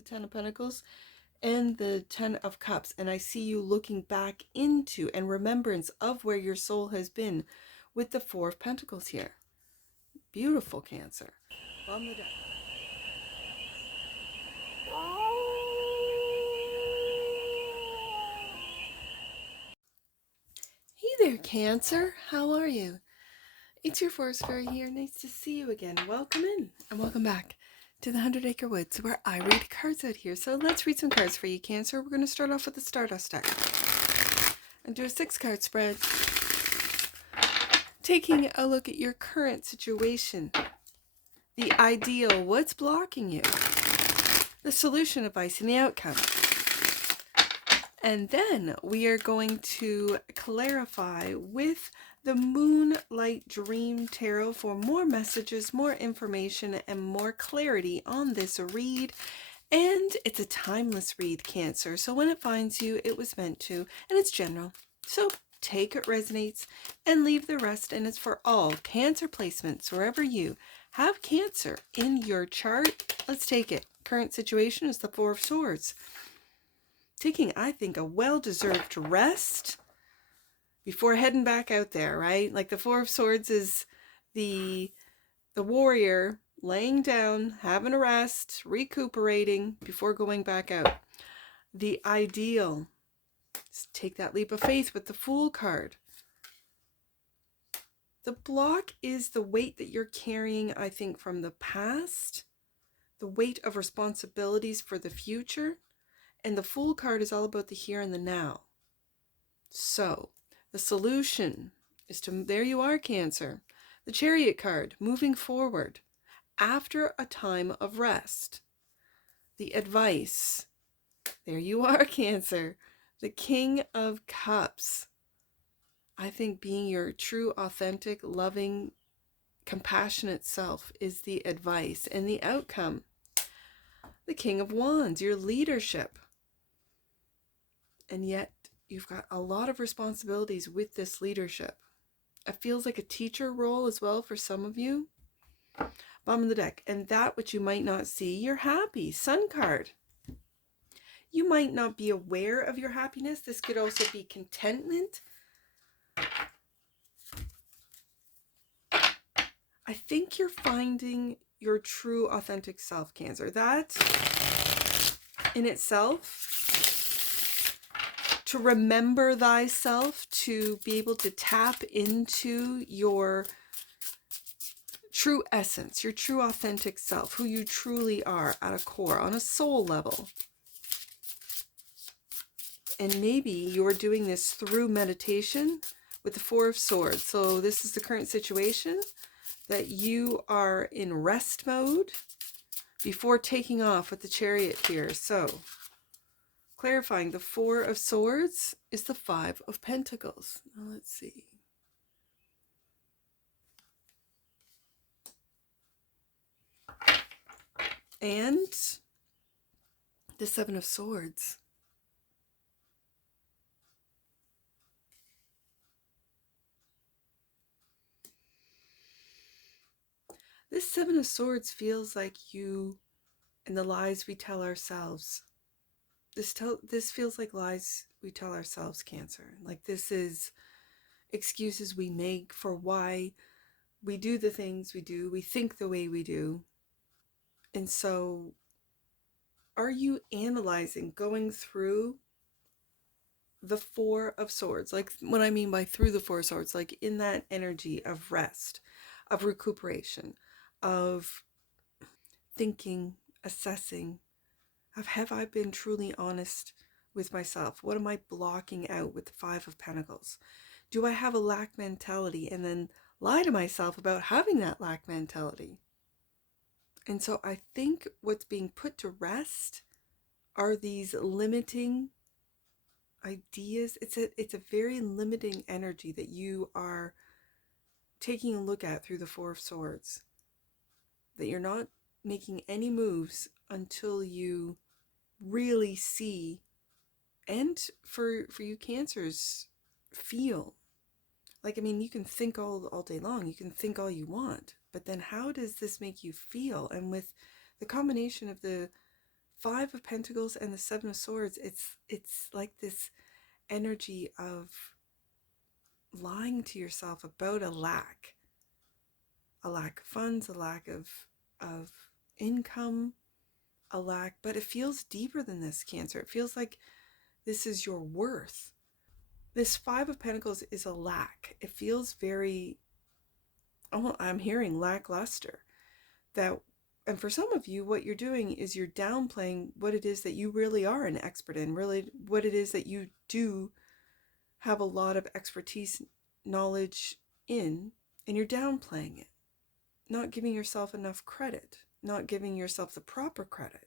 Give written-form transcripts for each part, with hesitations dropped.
the Ten of Pentacles and the Ten of Cups, and I see you looking back into and remembrance of where your soul has been with the Four of Pentacles here. Beautiful, Cancer. Bottom of the deck. Hey there, Cancer. How are you? It's your Forest Fairy here. Nice to see you again. Welcome in and welcome back to the 100 Acre Woods, where I read cards out here. So let's read some cards for you, Cancer. We're going to start off with the Stardust deck and do a 6-card spread, taking a look at your current situation, the ideal, what's blocking you, the solution advice, and the outcome. And then we are going to clarify with the Moonlight Dream Tarot for more messages, more information, and more clarity on this read. And it's a timeless read, Cancer. So when it finds you, it was meant to, and it's general. So take what resonates and leave the rest. And it's for all Cancer placements, wherever you have Cancer in your chart. Let's take it. Current situation is the Four of Swords. Taking, I think, a well-deserved rest before heading back out there, right? Like the Four of Swords is the warrior laying down, having a rest, recuperating before going back out. The ideal is take that leap of faith with the Fool card. The block is the weight that you're carrying, I think, from the past, the weight of responsibilities for the future, and the Fool card is all about the here and the now. So the solution is to, there you are, Cancer. The Chariot card, moving forward after a time of rest. The advice, there you are, Cancer. The King of Cups. I think being your true, authentic, loving, compassionate self is the advice. And the outcome, the King of Wands, your leadership. And yet you've got a lot of responsibilities with this leadership. It feels like a teacher role as well for some of you. Bottom of the deck. And that which you might not see, you're happy. Sun card. You might not be aware of your happiness. This could also be contentment. I think you're finding your true, authentic self, Cancer. That in itself, to remember thyself, to be able to tap into your true essence, your true authentic self, who you truly are at a core, on a soul level. And maybe you're doing this through meditation with the Four of Swords. So this is the current situation, that you are in rest mode before taking off with the Chariot here. So clarifying, the Four of Swords is the Five of Pentacles. Now let's see. And the Seven of Swords. This Seven of Swords feels like you and the lies we tell ourselves. This feels like lies we tell ourselves, Cancer. Like this is excuses we make for why we do the things we do, we think the way we do. And so are you analyzing, going through the Four of Swords? Like what I mean by through the Four of Swords, like in that energy of rest, of recuperation, of thinking, assessing, of have I been truly honest with myself? What am I blocking out with the Five of Pentacles? Do I have a lack mentality and then lie to myself about having that lack mentality? And so I think what's being put to rest are these limiting ideas. It's a very limiting energy that you are taking a look at through the Four of Swords. That you're not making any moves until you really see, and for you Cancers, feel. Like, I mean, you can think all day long, you can think all you want, but then how does this make you feel? And with the combination of the Five of Pentacles and the Seven of Swords, it's like this energy of lying to yourself about a lack of funds, a lack of income, a lack, but it feels deeper than this, Cancer. It feels like this is your worth. This Five of Pentacles is a lack. It feels very, oh, I'm hearing lackluster. That, and for some of you, what you're doing is you're downplaying what it is that you really are an expert in, really what it is that you do have a lot of expertise, knowledge in, and you're downplaying it, not giving yourself enough credit, not giving yourself the proper credit.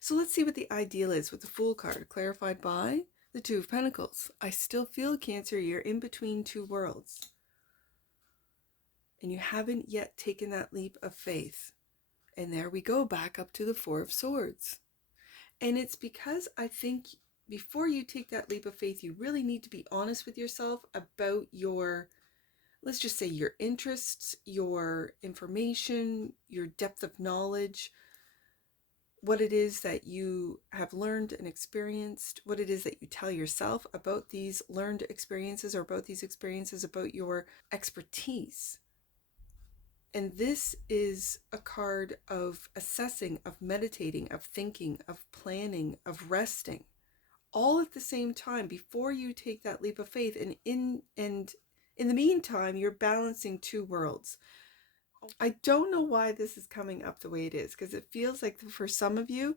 So let's see what the ideal is with the Fool card, clarified by the Two of Pentacles. I still feel, Cancer, you're in between two worlds. And you haven't yet taken that leap of faith. And there we go, back up to the Four of Swords. And it's because I think before you take that leap of faith, you really need to be honest with yourself about your, let's just say, your interests, your information, your depth of knowledge, what it is that you have learned and experienced, what it is that you tell yourself about these learned experiences, or about these experiences, about your expertise. And this is a card of assessing, of meditating, of thinking, of planning, of resting, all at the same time before you take that leap of faith. And in the meantime, you're balancing two worlds. I don't know why this is coming up the way it is, because it feels like for some of you,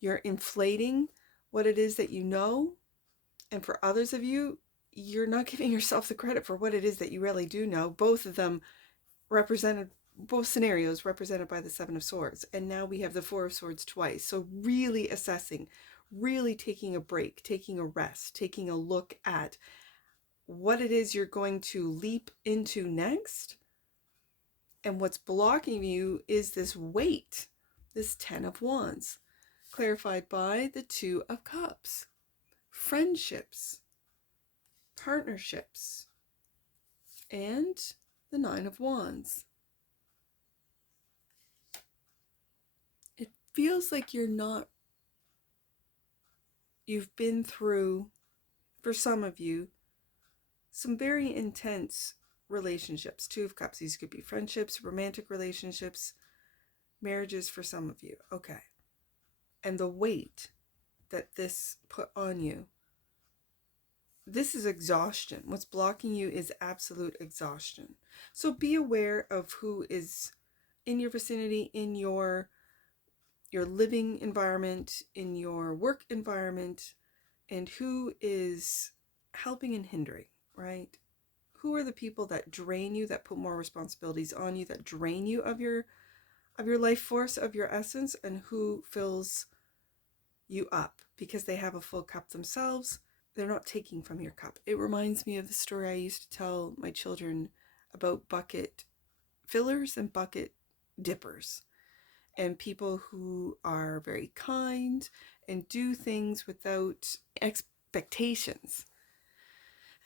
you're inflating what it is that you know. And for others of you, you're not giving yourself the credit for what it is that you really do know. Both of them represented, both scenarios represented by the Seven of Swords. And now we have the Four of Swords twice. So really assessing, really taking a break, taking a rest, taking a look at what it is you're going to leap into next. And what's blocking you is this weight, this Ten of Wands, clarified by the Two of Cups. Friendships, partnerships, and the Nine of Wands. It feels like you've been through, for some of you, some very intense relationships. Two of Cups. These could be friendships, romantic relationships, marriages for some of you. Okay. And the weight that this put on you, this is exhaustion. What's blocking you is absolute exhaustion. So be aware of who is in your vicinity, in your living environment, in your work environment, and who is helping and hindering, right? Who are the people that drain you, that put more responsibilities on you, that drain you of your life force, of your essence, and who fills you up because they have a full cup themselves. They're not taking from your cup. It reminds me of the story I used to tell my children about bucket fillers and bucket dippers, and people who are very kind and do things without expectations.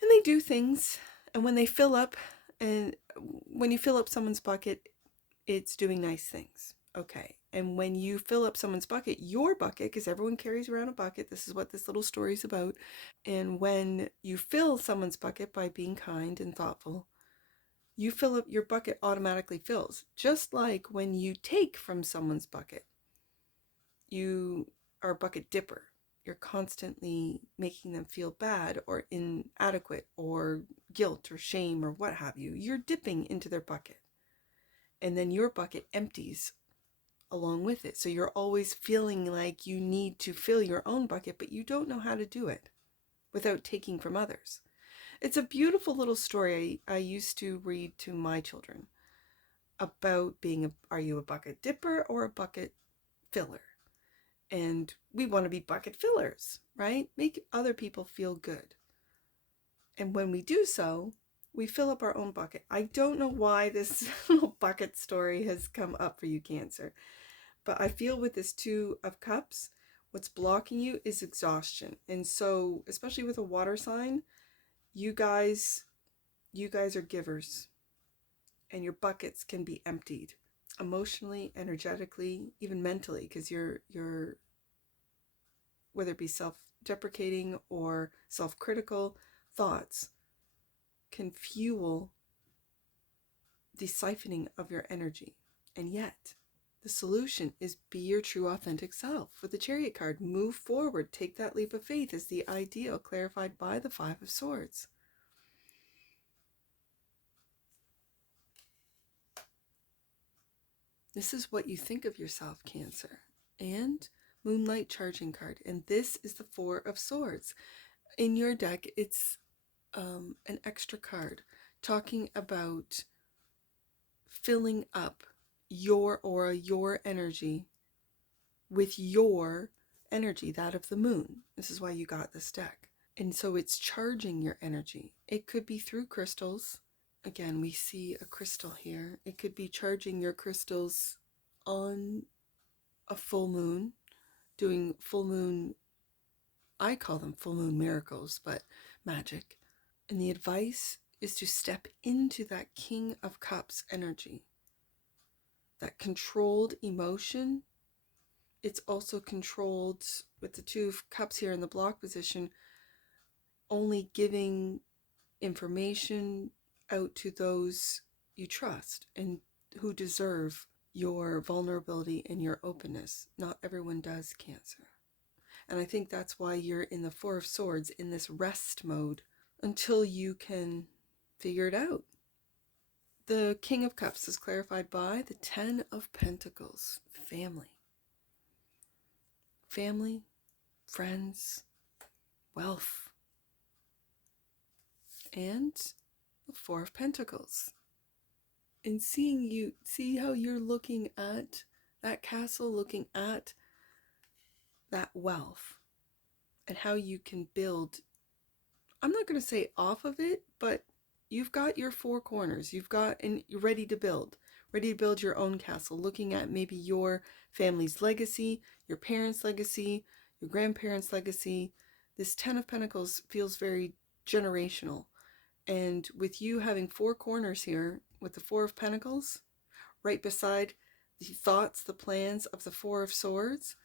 And they do things, and when they fill up, and when you fill up someone's bucket, it's doing nice things. Okay. And when you fill up someone's bucket, your bucket, because everyone carries around a bucket, this is what this little story is about. And when you fill someone's bucket by being kind and thoughtful, you fill up, your bucket automatically fills. Just like when you take from someone's bucket, you are a bucket dipper. You're constantly making them feel bad or inadequate or guilt or shame or what have you. You're dipping into their bucket. And then your bucket empties along with it. So you're always feeling like you need to fill your own bucket, but you don't know how to do it without taking from others. It's a beautiful little story I used to read to my children about are you a bucket dipper or a bucket filler? And we want to be bucket fillers, right? Make other people feel good. And when we do so, we fill up our own bucket. I don't know why this little bucket story has come up for you, Cancer. But I feel with this Two of Cups, what's blocking you is exhaustion. And so, especially with a water sign, you guys are givers. And your buckets can be emptied emotionally, energetically, even mentally, because you're whether it be self-deprecating or self-critical thoughts, can fuel the siphoning of your energy. And yet, the solution is be your true authentic self. With the Chariot card, move forward, take that leap of faith is the ideal, clarified by the Five of Swords. This is what you think of yourself, Cancer. And Moonlight charging card. And this is the Four of Swords. In your deck, it's an extra card talking about filling up your aura, your energy with your energy, that of the moon. This is why you got this deck. And so it's charging your energy. It could be through crystals. Again, we see a crystal here. It could be charging your crystals on a full moon, doing full moon, I call them full moon miracles, but magic. And the advice is to step into that King of Cups energy, that controlled emotion. It's also controlled with the Two of Cups here in the block position, only giving information out to those you trust and who deserve your vulnerability and your openness. Not everyone does, Cancer. And I think that's why you're in the Four of Swords, in this rest mode, until you can figure it out. The King of Cups is clarified by the Ten of Pentacles. Family. Family, friends, wealth. And the Four of Pentacles. And seeing you, see how you're looking at that castle, looking at that wealth, and how you can build, I'm not going to say off of it, but you've got your four corners. You've got, and you're ready to build your own castle, looking at maybe your family's legacy, your parents' legacy, your grandparents' legacy. This Ten of Pentacles feels very generational. And with you having four corners here, with the Four of Pentacles, right beside the thoughts, the plans of the Four of Swords,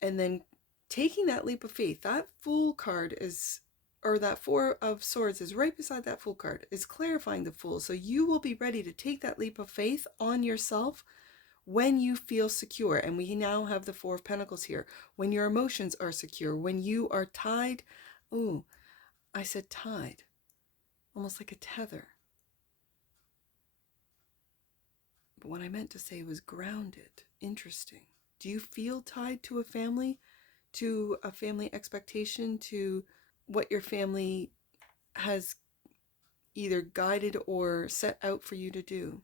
and then taking that leap of faith, that Fool card is, or that Four of Swords is right beside that Fool card, is clarifying the Fool. So you will be ready to take that leap of faith on yourself when you feel secure. And we now have the Four of Pentacles here. When your emotions are secure, when you are tied, oh, I said tied, almost like a tether. But what I meant to say was grounded. Interesting. Do you feel tied to a family expectation, to what your family has either guided or set out for you to do?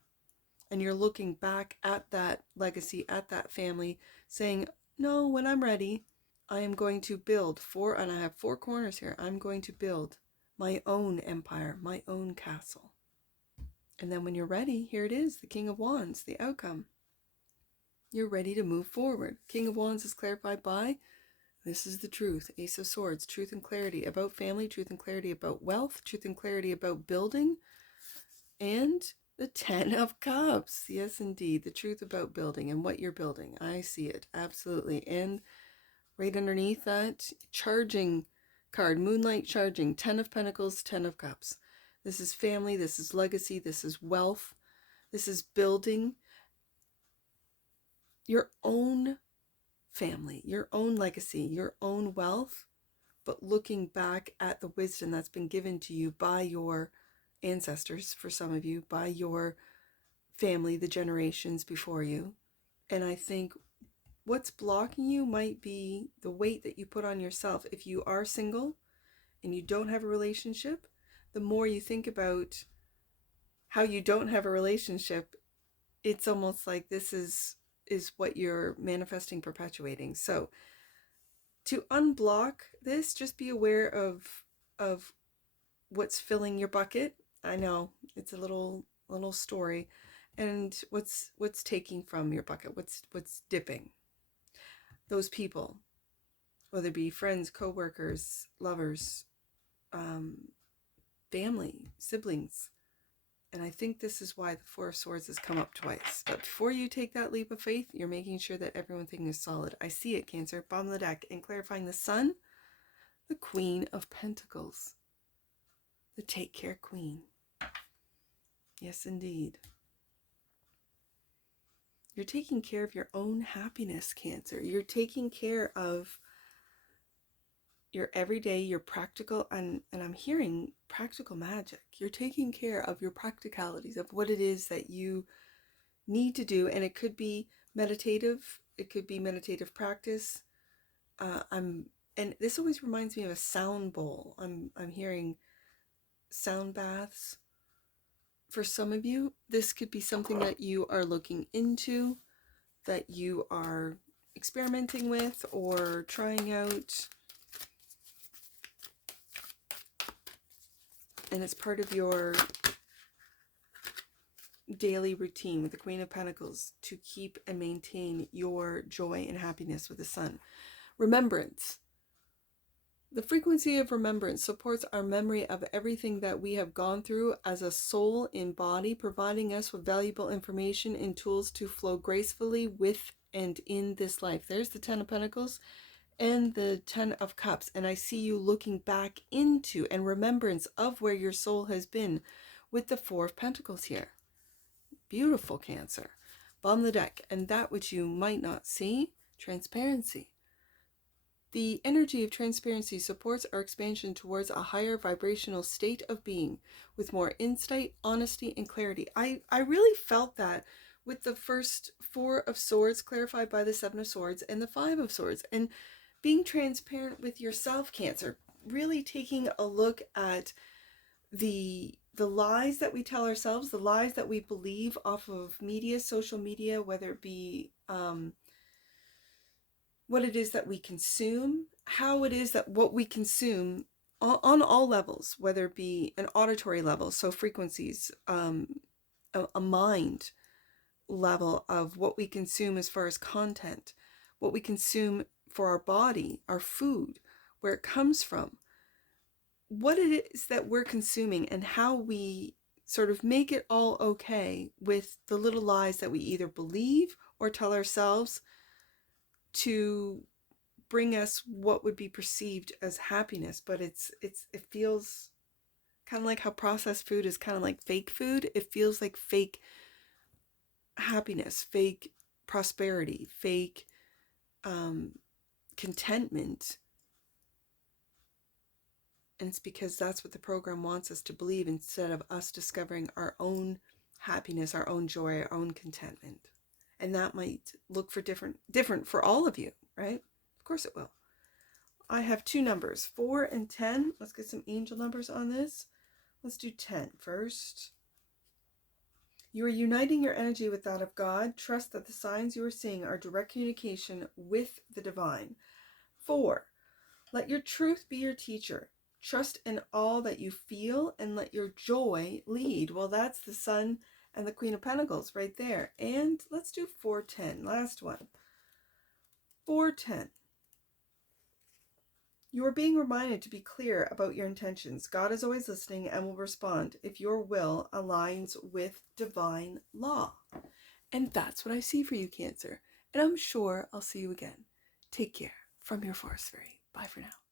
And you're looking back at that legacy, at that family, saying, no, when I'm ready, I am going to build and I have four corners here, I'm going to build my own empire, my own castle. And then when you're ready, here it is, the King of Wands, the outcome. You're ready to move forward. King of Wands is clarified by, this is the truth, Ace of Swords, truth and clarity about family, truth and clarity about wealth, truth and clarity about building, and the Ten of Cups. Yes, indeed, the truth about building and what you're building. I see it, absolutely. And right underneath that, charging card, Moonlight charging, Ten of Pentacles, Ten of Cups. This is family, this is legacy, this is wealth, this is building your own family, your own legacy, your own wealth, but looking back at the wisdom that's been given to you by your ancestors, for some of you, by your family, the generations before you. And I think what's blocking you might be the weight that you put on yourself. If you are single and you don't have a relationship, the more you think about how you don't have a relationship, it's almost like this is what you're manifesting, perpetuating. So to unblock this, just be aware of what's filling your bucket. I know it's a little story, and what's taking from your bucket, what's dipping. Those people, whether it be friends, co-workers, lovers, family, siblings, And I think this is why the Four of Swords has come up twice. But before you take that leap of faith, you're making sure that everything is solid. I see it, Cancer. Bottom of the deck. And clarifying the Sun, the Queen of Pentacles. The Take Care Queen. Yes, indeed. You're taking care of your own happiness, Cancer. You're taking care of your everyday, your practical, and I'm hearing practical magic. You're taking care of your practicalities, of what it is that you need to do. And it could be meditative. It could be meditative practice. And this always reminds me of a sound bowl. I'm hearing sound baths. For some of you, this could be something that you are looking into, that you are experimenting with or trying out. And it's part of your daily routine with the Queen of Pentacles to keep and maintain your joy and happiness with the Sun. Remembrance. The frequency of remembrance supports our memory of everything that we have gone through as a soul in body, providing us with valuable information and tools to flow gracefully with and in this life. There's the Ten of Pentacles and the Ten of Cups. And I see you looking back into and remembrance of where your soul has been with the Four of Pentacles here. Beautiful, Cancer. Bottom of the deck. And that which you might not see, transparency. The energy of transparency supports our expansion towards a higher vibrational state of being with more insight, honesty, and clarity. I really felt that with the first Four of Swords clarified by the Seven of Swords and the Five of Swords. And being transparent with yourself, Cancer. Really taking a look at the lies that we tell ourselves, the lies that we believe off of media, social media, whether it be what it is that we consume, how it is that what we consume on all levels, whether it be an auditory level, so frequencies, a mind level of what we consume as far as content, what we consume for our body, our food, where it comes from, what it is that we're consuming, and how we sort of make it all okay with the little lies that we either believe or tell ourselves to bring us what would be perceived as happiness. But it feels kind of like how processed food is kind of like fake food. It feels like fake happiness, fake prosperity, fake contentment. And it's because that's what the program wants us to believe, instead of us discovering our own happiness, our own joy, our own contentment. And that might look for different for all of you, right? Of course it will. I have two numbers, 4 and 10. Let's get some angel numbers on this. Let's do 10 first. You are uniting your energy with that of God. Trust that the signs you are seeing are direct communication with the divine. 4, let your truth be your teacher. Trust in all that you feel and let your joy lead. Well, that's the Sun and the Queen of Pentacles right there. And let's do 410, last one. 410. You are being reminded to be clear about your intentions. God is always listening and will respond if your will aligns with divine law. And that's what I see for you, Cancer. And I'm sure I'll see you again. Take care from your Forest Fairy. Bye for now.